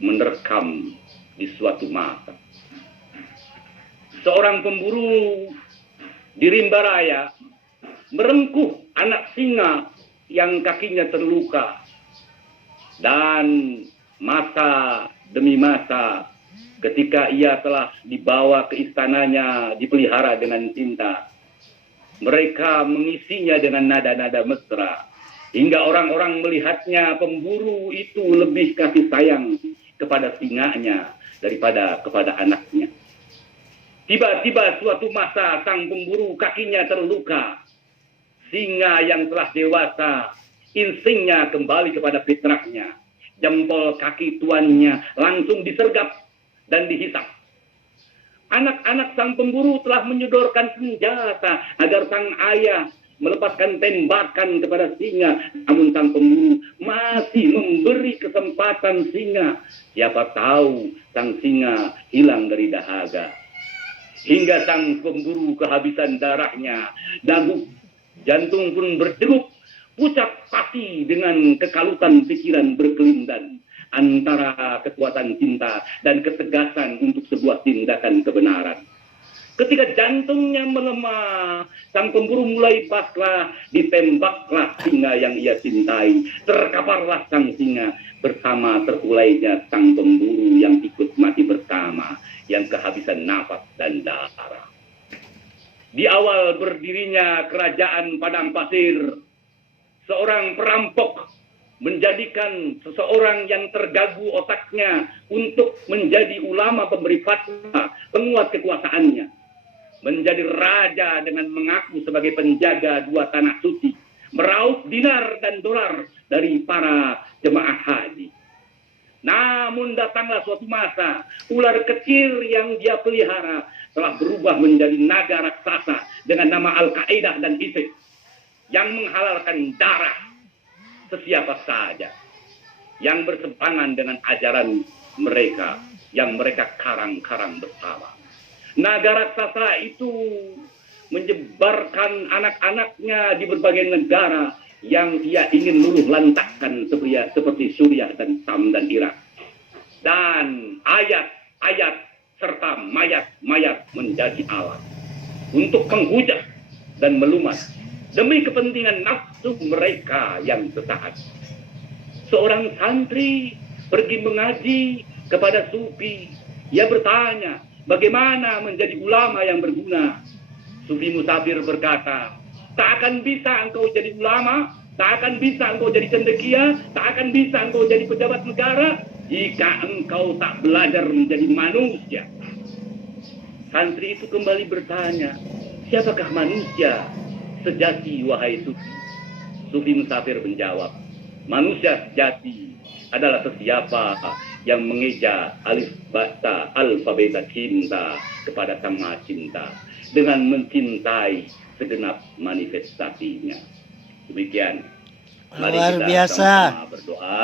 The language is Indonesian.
menerkam di suatu masa. Seorang pemburu di rimba raya merengkuh anak singa yang kakinya terluka. Dan masa demi masa, ketika ia telah dibawa ke istananya, dipelihara dengan cinta, mereka mengisinya dengan nada-nada mesra, hingga orang-orang melihatnya pemburu itu lebih kasih sayang kepada singanya daripada kepada anaknya. Tiba-tiba suatu masa sang pemburu kakinya terluka. Singa yang telah dewasa, instingnya kembali kepada fitrahnya. Jempol kaki tuannya langsung disergap dan dihisap. Anak-anak sang pemburu telah menyodorkan senjata agar sang ayah melepaskan tembakan kepada singa. Namun sang pemburu masih memberi kesempatan singa. Siapa tahu sang singa hilang dari dahaga. Hingga sang pemburu kehabisan darahnya, jantung pun berdegup, pucat pasti dengan kekalutan pikiran berkelindan antara kekuatan cinta dan ketegasan untuk sebuah tindakan kebenaran. Ketika jantungnya melemah, sang pemburu mulai pasrah, ditembaklah singa yang ia cintai. Terkaparlah sang singa bersama terkulainya sang pemburu yang ikut mati bersama, yang kehabisan nafas dan darah. Di awal berdirinya kerajaan padang pasir, seorang perampok menjadikan seseorang yang terganggu otaknya untuk menjadi ulama pemberi fatwa, penguat kekuasaannya. Menjadi raja dengan mengaku sebagai penjaga dua tanah suci, meraup dinar dan dolar dari para jemaah haji. Namun datanglah suatu masa, ular kecil yang dia pelihara telah berubah menjadi naga raksasa dengan nama Al-Qaeda dan ISIS yang menghalalkan darah sesiapa saja yang berseberangan dengan ajaran mereka yang mereka karang-karang bersama. Naga raksasa itu menyebarkan anak-anaknya di berbagai negara yang ia ingin luluh lantakkan seperti Suriah dan Sam dan Irak. Dan ayat-ayat serta mayat-mayat menjadi alat untuk menghujat dan melumat demi kepentingan nafsu mereka yang sesaat. Seorang santri pergi mengaji kepada sufi. Ia bertanya, bagaimana menjadi ulama yang berguna? Sufi Musafir berkata, tak akan bisa engkau jadi ulama, tak akan bisa engkau jadi cendekia, tak akan bisa engkau jadi pejabat negara jika engkau tak belajar menjadi manusia. Santri itu kembali bertanya, siapakah manusia sejati wahai Sufi? Sufi Musafir menjawab, manusia sejati adalah sesiapa yang mengeja alif bata alfabeta cinta kepada sang maha cinta dengan mencintai segenap manifestasinya. Demikian. Mari luar kita biasa sama-sama berdoa.